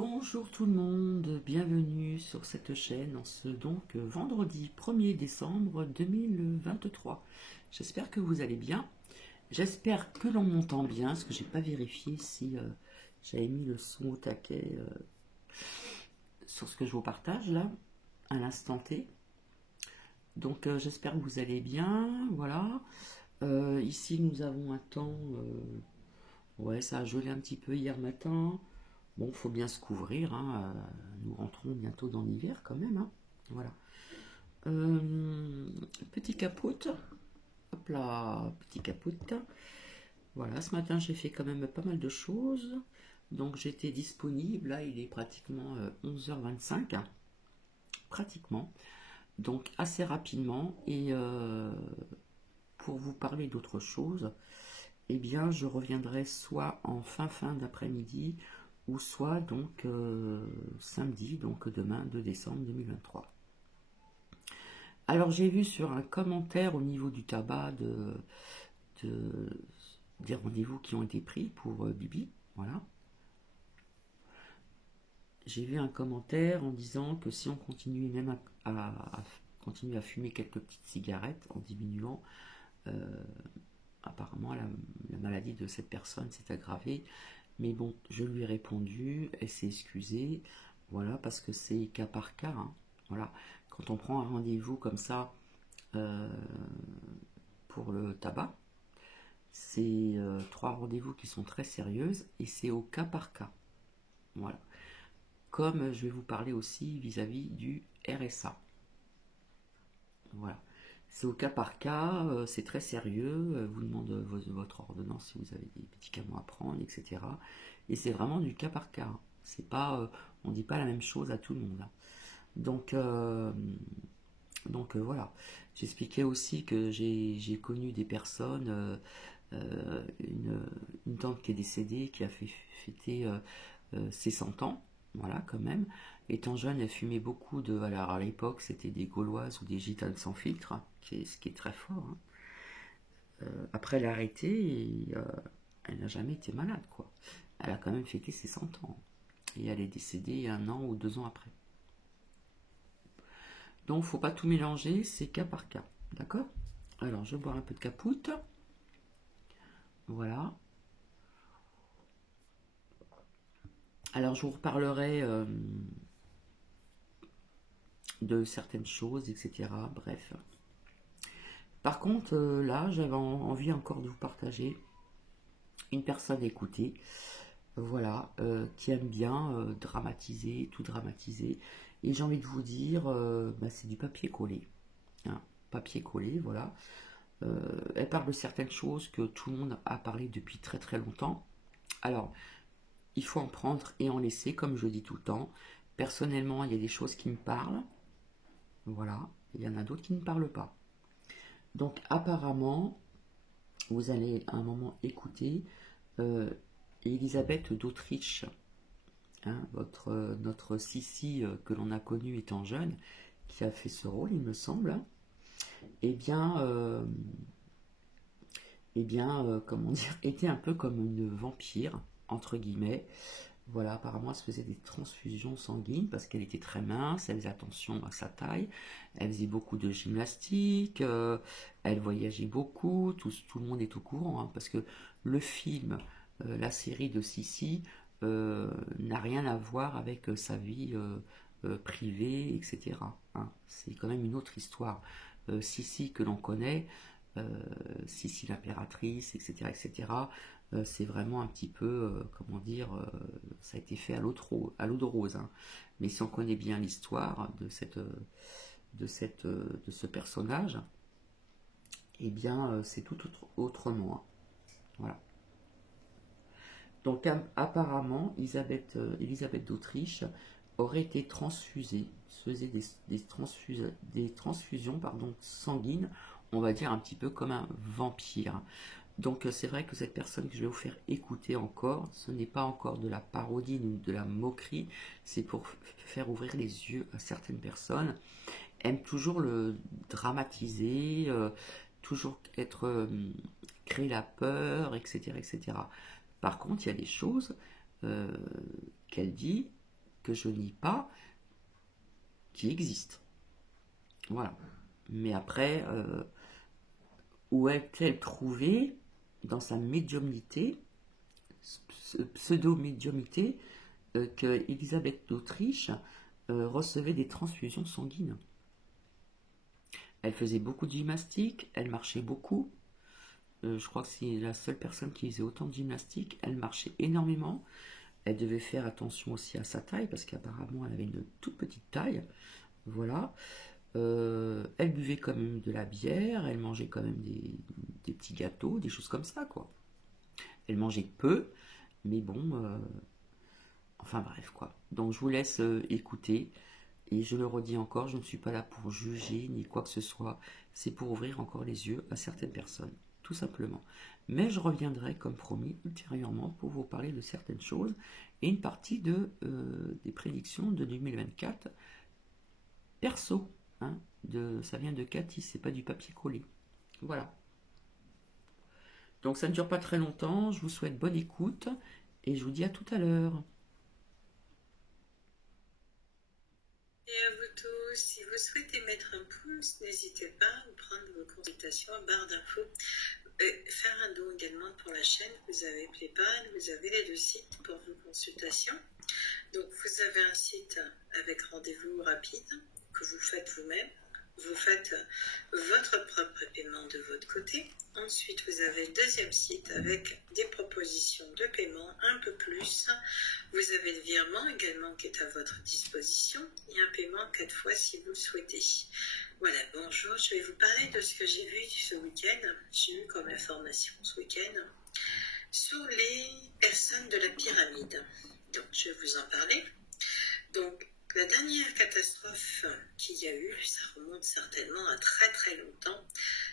Bonjour tout le monde, bienvenue sur cette chaîne en ce vendredi 1er décembre 2023. J'espère que vous allez bien, j'espère que l'on m'entend bien, parce que j'ai pas vérifié si j'avais mis le son au taquet sur ce que je vous partage là, à l'instant T. Donc j'espère que vous allez bien, voilà. Ici nous avons un temps, ouais ça a gelé un petit peu hier matin. Bon, faut bien se couvrir, hein, nous rentrons bientôt dans l'hiver quand même, hein, voilà. Petit capote, hop là, petit capote. Voilà, ce matin j'ai fait quand même pas mal de choses, donc j'étais disponible, là il est pratiquement 11h25, hein, pratiquement, donc assez rapidement, et pour vous parler d'autre chose, eh bien je reviendrai soit en fin d'après-midi, ou soit donc samedi, donc demain 2 décembre 2023. Alors j'ai vu sur un commentaire au niveau du tabac des rendez-vous qui ont été pris pour Bibi, voilà. J'ai vu un commentaire en disant que si on continuait même à continuer à fumer quelques petites cigarettes en diminuant, apparemment la maladie de cette personne s'est aggravée. Mais bon, je lui ai répondu, elle s'est excusée, voilà, parce que c'est cas par cas, hein, voilà. Quand on prend un rendez-vous comme ça pour le tabac, c'est 3 rendez-vous qui sont très sérieuses et c'est au cas par cas, voilà. Comme je vais vous parler aussi vis-à-vis du RSA, voilà. C'est au cas par cas, c'est très sérieux, vous demandez votre ordonnance si vous avez des médicaments à prendre, etc. Et c'est vraiment du cas par cas. C'est pas, on ne dit pas la même chose à tout le monde. Donc voilà. J'expliquais aussi que j'ai connu des personnes, une tante qui est décédée, qui a fait fêter ses 100 ans, voilà quand même. Étant jeune, elle fumait beaucoup de... Alors à l'époque, c'était des Gauloises ou des Gitanes sans filtre, hein, ce qui est très fort, hein. Après, elle a arrêté et elle n'a jamais été malade, quoi. Elle a quand même fêté ses 100 ans. Et elle est décédée 1 an ou 2 ans après. Donc, faut pas tout mélanger, c'est cas par cas. D'accord? Alors, je vais boire un peu de capoute. Voilà. Alors, je vous reparlerai de certaines choses, etc. Bref. Par contre, là, j'avais envie encore de vous partager une personne écoutée, voilà, qui aime bien dramatiser, tout dramatiser. Et j'ai envie de vous dire, bah, c'est du papier collé, hein, papier collé, voilà. Elle parle de certaines choses que tout le monde a parlé depuis très très longtemps. Alors, il faut en prendre et en laisser, comme je dis tout le temps. Personnellement, il y a des choses qui me parlent, voilà. Il y en a d'autres qui ne parlent pas. Donc, apparemment, vous allez à un moment écouter Elisabeth d'Autriche, hein, notre Sissi que l'on a connue étant jeune, qui a fait ce rôle, il me semble, hein. Comment dire, était un peu comme une vampire, entre guillemets. Voilà, apparemment, elle se faisait des transfusions sanguines parce qu'elle était très mince, elle faisait attention à sa taille, elle faisait beaucoup de gymnastique, elle voyageait beaucoup, tout le monde est au courant, hein, parce que le film, la série de Sissi, n'a rien à voir avec sa vie privée, etc., hein. C'est quand même une autre histoire. Sissi que l'on connaît, Sissi l'impératrice, etc., etc., c'est vraiment un petit peu, comment dire, ça a été fait à l'eau de rose, hein. Mais si on connaît bien l'histoire de ce personnage, eh bien, c'est tout autrement, hein. Voilà. Donc, apparemment, Elisabeth d'Autriche aurait été transfusée, faisait des transfusions, pardon, sanguines, on va dire un petit peu comme un vampire. Donc c'est vrai que cette personne que je vais vous faire écouter encore, ce n'est pas encore de la parodie ou de la moquerie, c'est pour faire ouvrir les yeux à certaines personnes. Aiment toujours le dramatiser, toujours créer la peur, etc., etc. Par contre, il y a des choses qu'elle dit, que je nie pas, qui existent. Voilà. Mais après, où est-elle trouvée dans sa médiumnité, pseudo-médiumnité, que Elisabeth d'Autriche recevait des transfusions sanguines. Elle faisait beaucoup de gymnastique, elle marchait beaucoup. Je crois que c'est la seule personne qui faisait autant de gymnastique. Elle marchait énormément. Elle devait faire attention aussi à sa taille parce qu'apparemment elle avait une toute petite taille. Voilà. Elle buvait quand même de la bière, elle mangeait quand même des petits gâteaux, des choses comme ça, quoi. Elle mangeait peu, mais bon, enfin bref, quoi. Donc je vous laisse écouter, et je le redis encore, je ne suis pas là pour juger ni quoi que ce soit, c'est pour ouvrir encore les yeux à certaines personnes, tout simplement. Mais je reviendrai, comme promis, ultérieurement pour vous parler de certaines choses, et une partie des prédictions de 2024, perso. Hein, ça vient de Cathy, c'est pas du papier collé. Voilà. Donc ça ne dure pas très longtemps, je vous souhaite bonne écoute et je vous dis à tout à l'heure. Et à vous tous, si vous souhaitez mettre un pouce, n'hésitez pas à prendre vos consultations en barre d'infos. Faire un don également pour la chaîne, vous avez PayPal, vous avez les deux sites pour vos consultations. Donc vous avez un site avec rendez-vous rapide que vous faites vous-même. Vous faites votre propre paiement de votre côté. Ensuite, vous avez le deuxième site avec des propositions de paiement un peu plus. Vous avez le virement également qui est à votre disposition et un paiement 4 fois si vous le souhaitez. Voilà, bonjour, je vais vous parler de ce que j'ai vu ce week-end. J'ai eu comme information ce week-end sur les personnes de la pyramide. Donc, je vais vous en parler. Donc, la dernière catastrophe qu'il y a eu, ça remonte certainement à très très longtemps,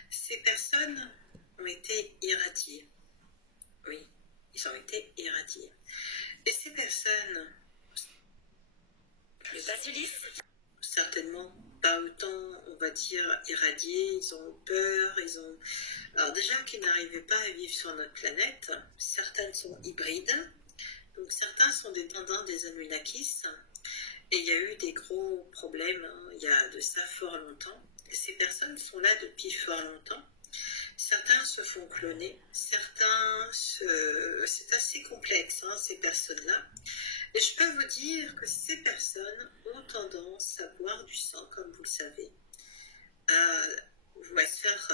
ces personnes ont été irradiées. Oui, ils ont été irradiés. Et ces personnes, le basilisque, certainement pas autant, on va dire, irradiés, ils ont peur, Alors déjà qu'ils n'arrivaient pas à vivre sur notre planète, certaines sont hybrides, donc certains sont descendants des Anunnakis. Et il y a eu des gros problèmes, hein, il y a de ça fort longtemps. Et ces personnes sont là depuis fort longtemps. Certains se font cloner, c'est assez complexe, hein, ces personnes-là. Et je peux vous dire que ces personnes ont tendance à boire du sang, comme vous le savez. À se faire,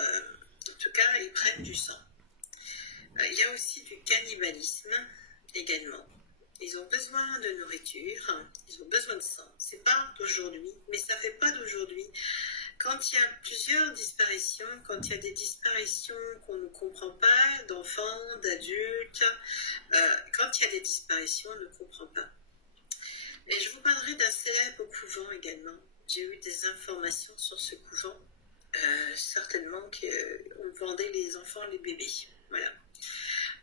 en tout cas, ils prennent du sang. Il y a aussi du cannibalisme également. Ils ont besoin de nourriture, ils ont besoin de sang. C'est pas d'aujourd'hui, mais ça fait pas d'aujourd'hui. Quand il y a plusieurs disparitions, quand il y a des disparitions qu'on ne comprend pas, d'enfants, d'adultes, quand il y a des disparitions, on ne comprend pas. Et je vous parlerai d'un célèbre couvent également. J'ai eu des informations sur ce couvent, certainement qu'on vendait les enfants, les bébés. Voilà.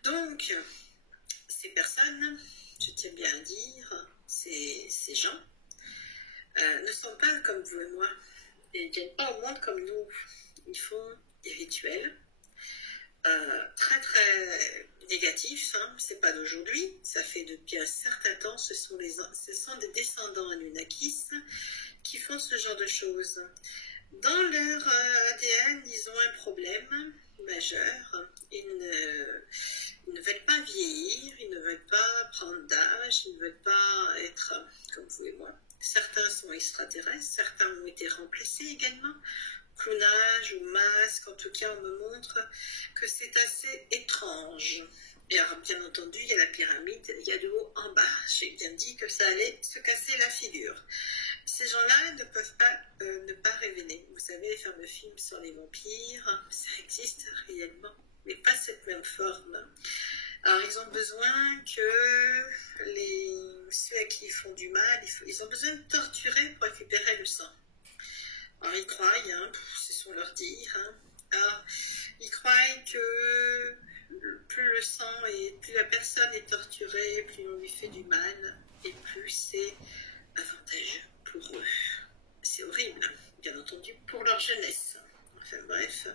Donc, ces personnes, je tiens bien à dire, ces gens ne sont pas comme vous et moi. Ils ne viennent pas au monde comme nous. Ils font des rituels très très négatifs. Hein. C'est pas d'aujourd'hui. Ça fait depuis un certain temps. Ce sont des descendants Anunnakis qui font ce genre de choses. Dans leur ADN, ils ont un problème majeur. Ils ne veulent pas vieillir, ils ne veulent pas prendre d'âge, ils ne veulent pas être comme vous et moi. Certains sont extraterrestres, certains ont été remplacés également. Clonage ou masque, en tout cas, on me montre que c'est assez étrange. Et alors, bien entendu, il y a la pyramide, il y a de haut en bas. J'ai bien dit que ça allait se casser la figure. Ces gens-là ne peuvent pas ne pas révéler. Vous savez, les fameux films sur les vampires, ça existe réellement, mais pas cette même forme. Alors, ils ont besoin que ceux à qui ils font du mal, ils ont besoin de torturer pour récupérer le sang. Alors, ils croient, hein, ce sont leurs dires, hein. Alors, ils croient que plus le sang et plus la personne est torturée, plus on lui fait du mal, et plus c'est avantageux pour eux. C'est horrible, bien entendu, pour leur jeunesse. Enfin bref,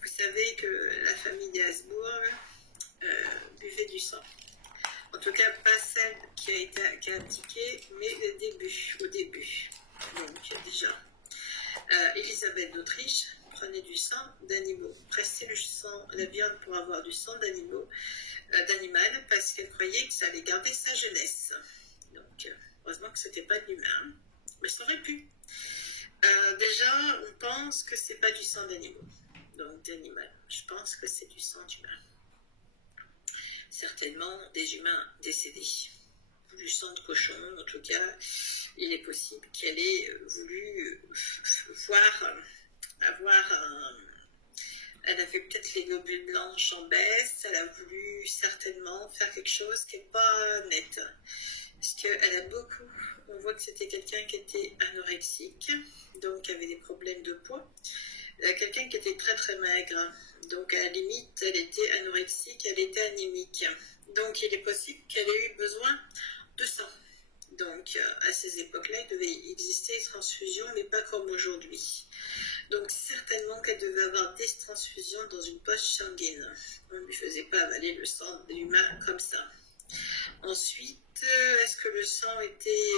vous savez que la famille des Habsbourg buvait du sang. En tout cas, pas celle qui a abdiqué, mais au début. Donc, déjà, Élisabeth d'Autriche prenait du sang d'animaux, pressait le sang, la viande pour avoir du sang d'animal, parce qu'elle croyait que ça allait garder sa jeunesse. Donc, heureusement que c'était pas de l'humain, mais ça aurait pu. Déjà, on pense que c'est pas du sang d'animaux, donc d'animal. Je pense que c'est du sang d'humain. Certainement des humains décédés. Du sang de cochon, en tout cas, il est possible qu'elle ait voulu avoir un... Elle avait peut-être les globules blanches en baisse, elle a voulu certainement faire quelque chose qui n'est pas net. Parce qu'elle a beaucoup, on voit que c'était quelqu'un qui était anorexique, donc qui avait des problèmes de poids. Quelqu'un qui était très très maigre, donc à la limite, elle était anorexique, elle était anémique. Donc il est possible qu'elle ait eu besoin de sang. Donc à ces époques-là, il devait exister des transfusions, mais pas comme aujourd'hui. Donc certainement qu'elle devait avoir des transfusions dans une poche sanguine. On ne lui faisait pas avaler le sang de l'humain comme ça. Ensuite, est-ce que le sang était...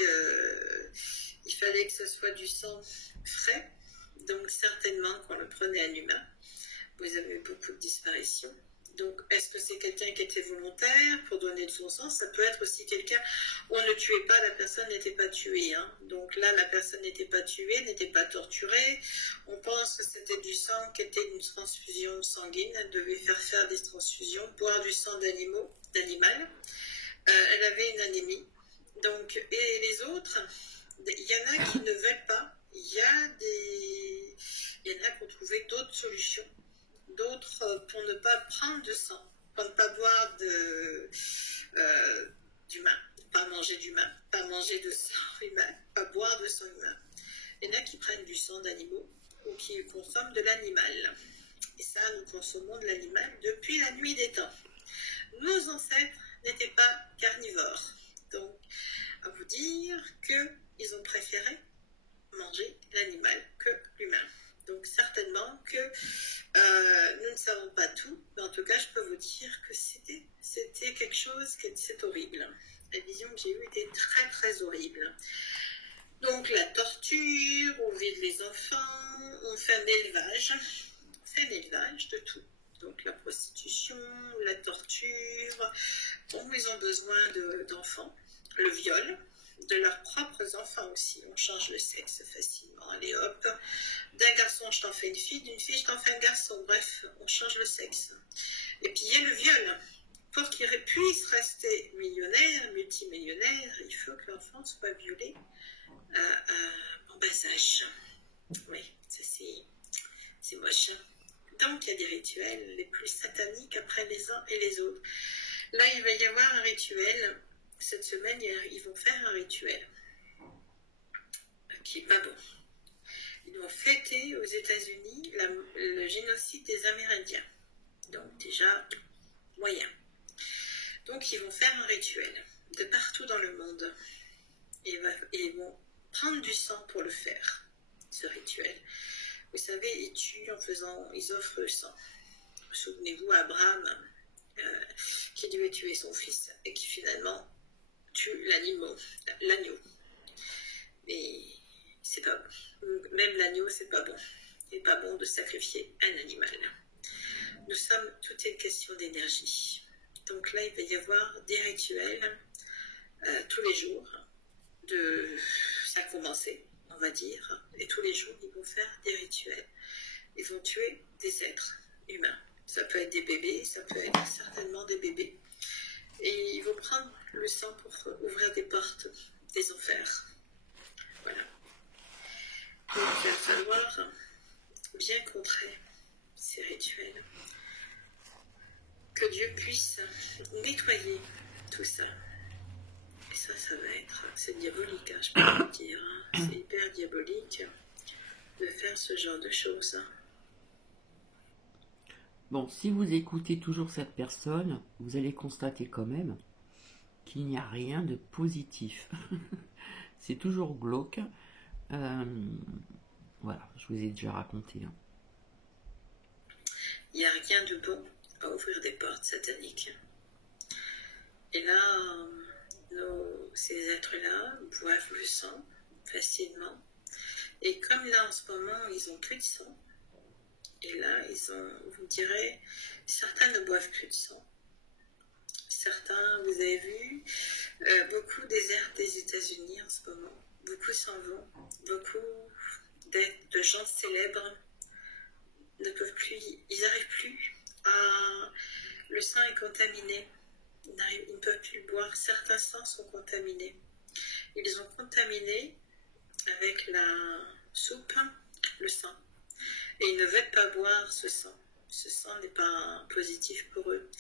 il fallait que ce soit du sang frais. Donc certainement qu'on le prenait à l'humain. Vous avez eu beaucoup de disparitions. Donc, est-ce que c'est quelqu'un qui était volontaire pour donner de son sang? Ça peut être aussi quelqu'un, on ne tuait pas, la personne n'était pas tuée. Hein. Donc là, la personne n'était pas tuée, n'était pas torturée. On pense que c'était du sang qui était une transfusion sanguine. Elle devait faire des transfusions, boire du sang d'animal. Elle avait une anémie. Donc, et les autres, il y en a qui ne veulent pas. Il y en a qui ont trouvé d'autres solutions. D'autres pour ne pas prendre de sang, pour ne pas boire d'humain, pas manger d'humain, pas manger de sang humain, pas boire de sang humain. Il y en a qui prennent du sang d'animaux ou qui consomment de l'animal. Et ça, nous consommons de l'animal depuis la nuit des temps. Nos ancêtres n'étaient pas carnivores. Donc, à vous dire qu'ils ont préféré manger l'animal que l'humain. Donc certainement que nous ne savons pas tout, mais en tout cas je peux vous dire que c'était quelque chose qui c'est horrible. La vision que j'ai eue était très très horrible. Donc la torture, on vide les enfants, on fait un élevage de tout. Donc la prostitution, la torture, bon, ils ont besoin d'enfants, le viol, de leurs propres enfants aussi. On change le sexe facilement. Allez hop, d'un garçon je t'en fais une fille, d'une fille je t'en fais un garçon. Bref, on change le sexe. Et puis il y a le viol. Pour qu'il puisse rester millionnaire, multimillionnaire, il faut que l'enfant soit violé en bas âge. Oui, ça c'est moche. Donc il y a des rituels les plus sataniques après les uns et les autres. Là il va y avoir un rituel. Cette semaine, ils vont faire un rituel qui n'est pas bon. Ils vont fêter aux États-Unis le génocide des Amérindiens. Donc déjà, moyen. Donc ils vont faire un rituel de partout dans le monde. Et ils vont prendre du sang pour le faire, ce rituel. Vous savez, ils offrent le sang. Souvenez-vous, Abraham, qui devait tuer son fils et qui finalement tue l'agneau. Mais c'est pas bon. Même l'agneau, c'est pas bon. Il n'est pas bon de sacrifier un animal. Tout est une question d'énergie. Donc là, il va y avoir des rituels tous les jours. Ça a commencé, on va dire. Et tous les jours, ils vont faire des rituels. Ils vont tuer des êtres humains. Ça peut être des bébés, ça peut être certainement des bébés. Et ils vont prendre le sang pour ouvrir des portes des enfers. Voilà. Donc il va falloir bien contrer ces rituels. Que Dieu puisse nettoyer tout ça. Et ça va être... C'est diabolique, hein, je peux vous le dire. Hein. C'est hyper diabolique de faire ce genre de choses. Bon, si vous écoutez toujours cette personne, vous allez constater quand même qu'il n'y a rien de positif. C'est toujours glauque. Voilà, je vous ai déjà raconté. Hein. Il n'y a rien de bon à ouvrir des portes sataniques. Et là, ces êtres-là boivent le sang facilement. Et comme là, en ce moment, ils n'ont plus de sang, et là, vous me direz, certains ne boivent plus de sang. Certains, vous avez vu, beaucoup désertent des États-Unis en ce moment. Beaucoup s'en vont. Beaucoup de gens célèbres ne peuvent plus, ils n'arrivent plus à... Le sang est contaminé. Ils ne peuvent plus le boire. Certains sangs sont contaminés. Ils ont contaminé avec la soupe le sang. Et ils ne veulent pas boire ce sang. Ce sang n'est pas positif pour eux.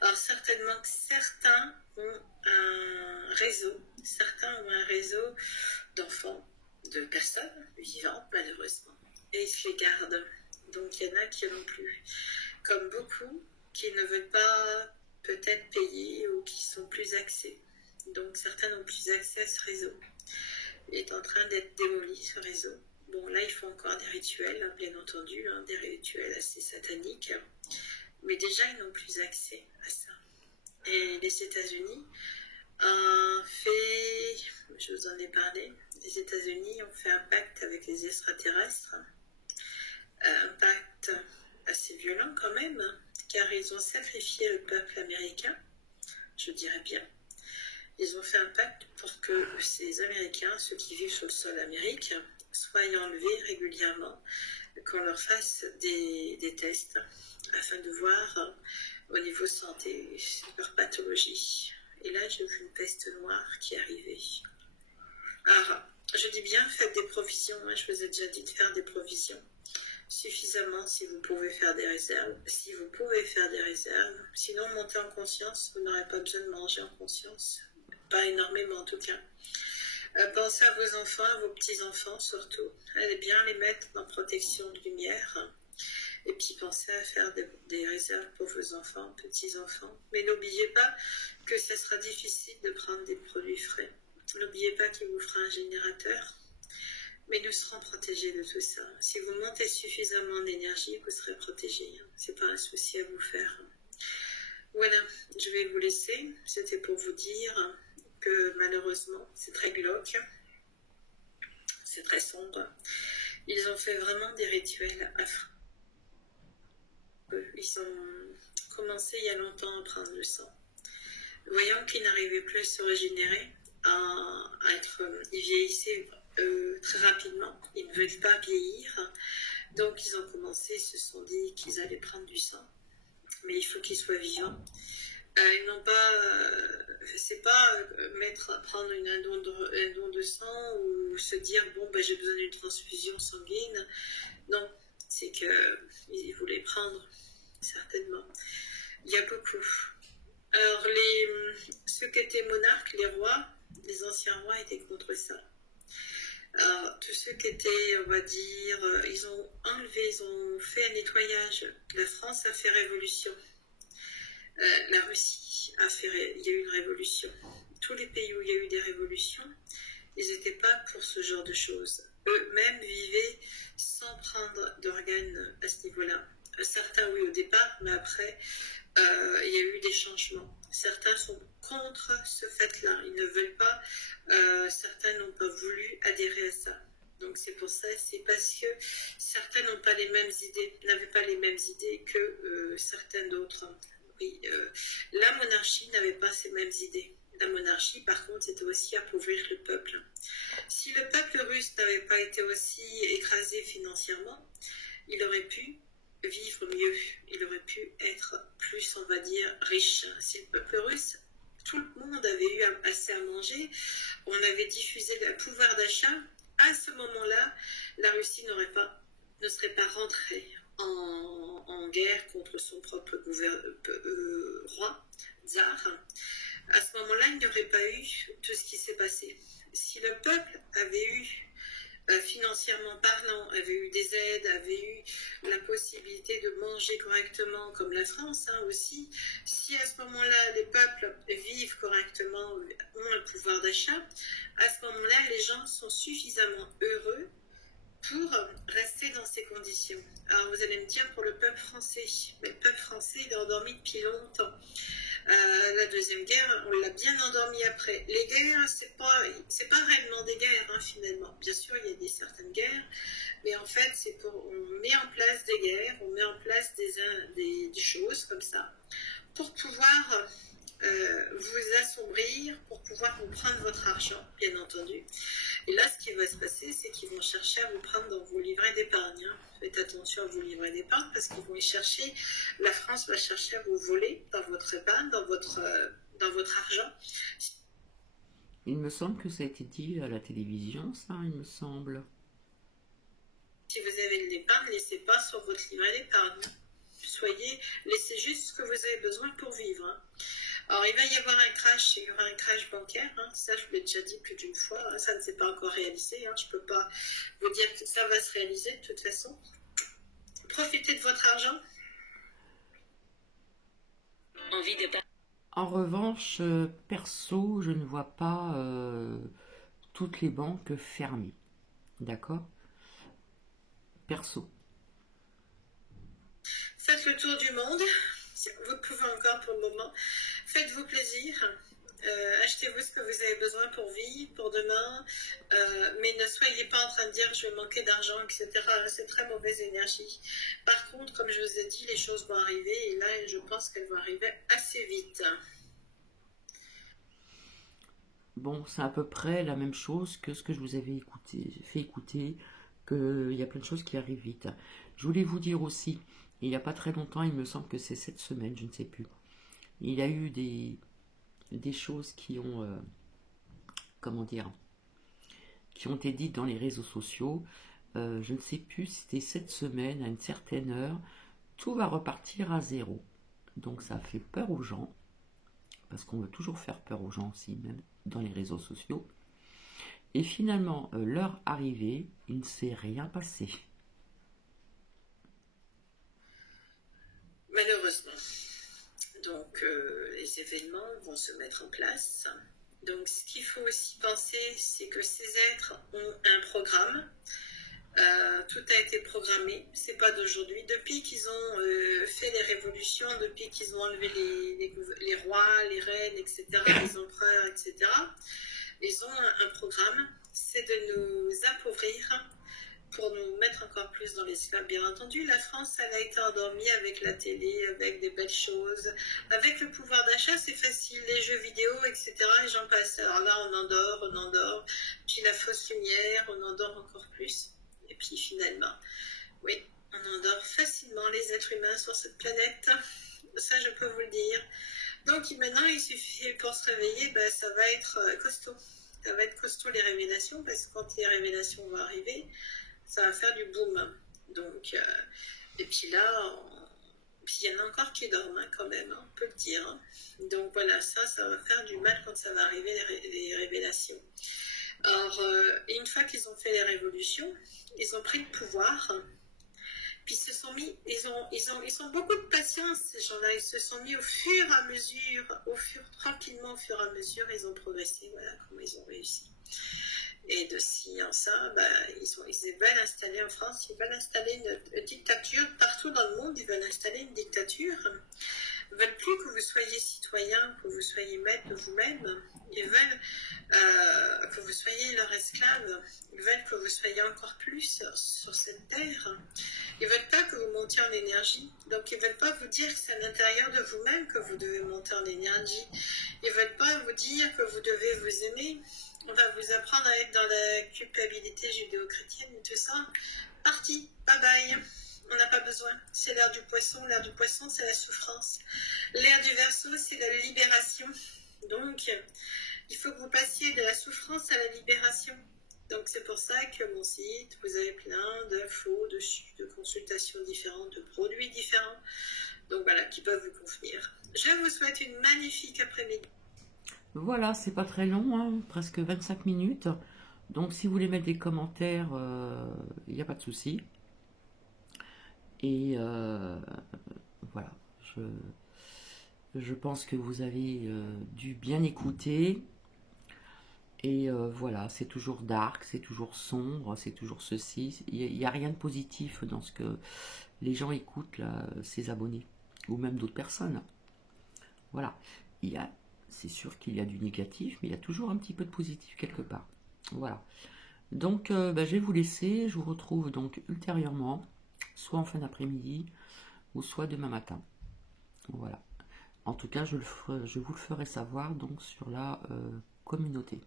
Alors certainement que certains ont un réseau. Certains ont un réseau d'enfants, de personnes vivantes malheureusement. Et ils se les gardent. Donc il y en a qui n'en ont plus. Comme beaucoup qui ne veulent pas peut-être payer ou qui sont plus axés. Donc certains n'ont plus accès à ce réseau. Il est en train d'être démoli ce réseau. Bon là il faut encore des rituels, bien entendu, des rituels assez sataniques. Mais déjà ils n'ont plus accès à ça. Et les États-Unis ont fait, je vous en ai parlé, les États-Unis ont fait un pacte avec les extraterrestres. Un pacte assez violent quand même, car ils ont sacrifié le peuple américain, je dirais bien. Ils ont fait un pacte pour que ces Américains, ceux qui vivent sur le sol américain, soient enlevés régulièrement, qu'on leur fasse des tests, afin de voir au niveau santé leur pathologie. Et là, j'ai vu une peste noire qui arrivait. Alors, je dis bien, faites des provisions, je vous ai déjà dit de faire des provisions. Suffisamment si vous pouvez faire des réserves. Si vous pouvez faire des réserves. Sinon, montez en conscience. Vous n'aurez pas besoin de manger en conscience. Pas énormément en tout cas. Pensez à vos enfants, à vos petits-enfants surtout. Allez bien les mettre en protection de lumière. Et puis pensez à faire des réserves pour vos enfants, petits-enfants. Mais n'oubliez pas que ça sera difficile de prendre des produits frais. N'oubliez pas qu'il vous fera un générateur. Mais nous serons protégés de tout ça. Si vous montez suffisamment d'énergie, vous serez protégés. C'est pas un souci à vous faire. Voilà, je vais vous laisser. C'était pour vous dire que malheureusement, c'est très glauque. C'est très sombre. Ils ont fait vraiment des rituels affreux. Ils ont commencé il y a longtemps à prendre le sang. Voyant qu'ils n'arrivaient plus à se régénérer, ils vieillissaient très rapidement, ils ne veulent pas vieillir, donc ils ont commencé, ils se sont dit qu'ils allaient prendre du sang, mais il faut qu'ils soient vivants. Ils n'ont pas, c'est pas prendre un don de sang ou se dire bon ben j'ai besoin d'une transfusion sanguine, non, c'est qu'ils voulaient prendre, certainement. Il y a beaucoup. Alors ceux qui étaient monarques, les rois, les anciens rois étaient contre ça. Alors, tous ceux qui étaient, on va dire, ils ont fait un nettoyage. La France a fait révolution. La Russie il y a eu une révolution. Tous les pays où il y a eu des révolutions, ils n'étaient pas pour ce genre de choses. Eux-mêmes vivaient sans prendre d'organes à ce niveau-là. Certains, oui, au départ, mais après, il y a eu des changements. Certains sont contre ce fait-là. Ils ne veulent pas, certains n'ont pas voulu adhérer à ça. Donc c'est pour ça, c'est parce que certains n'avaient pas les mêmes idées que certains d'autres. Oui, la monarchie n'avait pas ces mêmes idées. La monarchie, par contre, c'était aussi appauvrir le peuple. Si le peuple russe n'avait pas été aussi écrasé financièrement, il aurait pu vivre mieux, il aurait pu être plus, on va dire, riche. Si le peuple russe, tout le monde avait eu assez à manger, on avait diffusé le pouvoir d'achat, à ce moment-là, la Russie ne serait pas rentrée en guerre contre son propre roi, tsar. À ce moment-là, il n'y aurait pas eu tout ce qui s'est passé. Si le peuple avait eu financièrement parlant, avait eu des aides, avait eu la possibilité de manger correctement, comme la France aussi, si à ce moment-là les peuples vivent correctement, ont le pouvoir d'achat, à ce moment-là les gens sont suffisamment heureux pour rester dans ces conditions. Alors vous allez me dire pour le peuple français, mais le peuple français il est endormi depuis longtemps. La deuxième guerre, on l'a bien endormi après. Les guerres, c'est pas réellement des guerres, hein, finalement. Bien sûr, il y a certaines guerres, mais en fait, on met en place des guerres, on met en place des choses comme ça pour pouvoir vous assombrir, pour pouvoir vous prendre votre argent, bien entendu. Et là, ce qui va se passer, c'est qu'ils vont chercher à vous prendre dans vos livrets d'épargne. Hein. Faites attention à vos livrets d'épargne parce qu'ils vont y chercher, la France va chercher à vous voler dans votre épargne, dans votre argent. Il me semble que ça a été dit à la télévision, ça, il me semble. Si vous avez de l'épargne, ne laissez pas sur votre livret d'épargne. Laissez juste ce que vous avez besoin pour vivre. Hein. Alors, il va y avoir un crash, il y aura un crash bancaire, hein. Ça je vous l'ai déjà dit plus d'une fois, hein. Ça ne s'est pas encore réalisé, hein. Je ne peux pas vous dire que ça va se réaliser de toute façon. Profitez de votre argent. En revanche, perso, je ne vois pas toutes les banques fermées, d'accord? Perso. Faites le tour du monde, vous pouvez encore pour le moment. Faites-vous plaisir. Achetez-vous ce que vous avez besoin pour vivre, pour demain, mais ne soyez pas en train de dire je vais manquer d'argent, etc. C'est très mauvaise énergie. Par contre, comme je vous ai dit, les choses vont arriver et là, je pense qu'elles vont arriver assez vite. Bon, c'est à peu près la même chose que ce que je vous avais fait écouter, qu'il y a plein de choses qui arrivent vite. Je voulais vous dire aussi, il n'y a pas très longtemps, il me semble que c'est cette semaine, je ne sais plus, il y a eu des choses qui ont, comment dire, qui ont été dites dans les réseaux sociaux. Je ne sais plus si c'était cette semaine, à une certaine heure, tout va repartir à zéro. Donc ça fait peur aux gens, parce qu'on veut toujours faire peur aux gens aussi, même dans les réseaux sociaux. Et finalement, l'heure arrivée, il ne s'est rien passé. Malheureusement. Donc, les événements vont se mettre en place. Donc, ce qu'il faut aussi penser, c'est que ces êtres ont un programme. Tout a été programmé, c'est pas d'aujourd'hui. Depuis qu'ils ont fait les révolutions, depuis qu'ils ont enlevé les rois, les reines, etc., les empereurs, etc., ils ont un programme, c'est de nous appauvrir pour nous mettre encore plus dans l'esclave. Bien entendu, la France, elle a été endormie avec la télé, avec des belles choses. Avec le pouvoir d'achat, c'est facile, les jeux vidéo, etc., et j'en passe. Alors là, on endort, puis la fausse lumière, on endort encore plus. Et puis finalement, oui, on endort facilement les êtres humains sur cette planète. Ça, je peux vous le dire. Donc maintenant, il suffit pour se réveiller, ben, ça va être costaud. Ça va être costaud les révélations, parce que quand les révélations vont arriver, ça va faire du boom. Donc, et puis là, puis il y en a encore qui dorment hein, quand même, hein, on peut le dire. Hein. Donc voilà, ça va faire du mal quand ça va arriver les révélations. Alors, une fois qu'ils ont fait les révolutions, ils ont pris le pouvoir, puis ils se sont mis, ils ont beaucoup de patience, ces gens-là, ils se sont mis au fur et à mesure, tranquillement au fur et à mesure, ils ont progressé, voilà comment ils ont réussi. Et de ci en ça, bah, ils veulent installer en France, ils veulent installer une dictature, partout dans le monde, ils veulent installer une dictature. Ils ne veulent plus que vous soyez citoyen, que vous soyez maître de vous-même. Ils veulent que vous soyez leur esclave. Ils veulent que vous soyez encore plus sur cette terre. Ils ne veulent pas que vous montiez en énergie. Donc, ils ne veulent pas vous dire que c'est à l'intérieur de vous-même que vous devez monter en énergie. Ils ne veulent pas vous dire que vous devez vous aimer. On va vous apprendre à être dans la culpabilité judéo-chrétienne et tout ça. Parti, bye bye. On n'a pas besoin. C'est l'ère du poisson. L'ère du poisson, c'est la souffrance. L'ère du Verseau, c'est la libération. Donc, il faut que vous passiez de la souffrance à la libération. Donc, c'est pour ça que mon site, vous avez plein d'infos dessus, de consultations différentes, de produits différents. Donc, voilà, qui peuvent vous convenir. Je vous souhaite une magnifique après-midi. Voilà, c'est pas très long, hein, presque 25 minutes. Donc, si vous voulez mettre des commentaires, il n'y a pas de souci. Et voilà, je pense que vous avez dû bien écouter. Et voilà, c'est toujours dark, c'est toujours sombre, c'est toujours ceci. Il n'y a rien de positif dans ce que les gens écoutent, là, ces abonnés, ou même d'autres personnes. Voilà. C'est sûr qu'il y a du négatif, mais il y a toujours un petit peu de positif quelque part. Voilà. Donc, je vais vous laisser. Je vous retrouve donc ultérieurement, soit en fin d'après-midi, ou soit demain matin. Voilà. En tout cas, je vous le ferai savoir donc sur la communauté.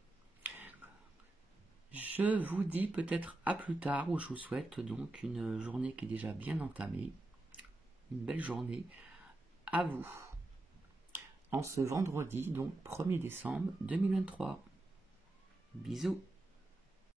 Je vous dis peut-être à plus tard, où je vous souhaite donc une journée qui est déjà bien entamée. Une belle journée à vous. En ce vendredi, donc 1er décembre 2023. Bisous.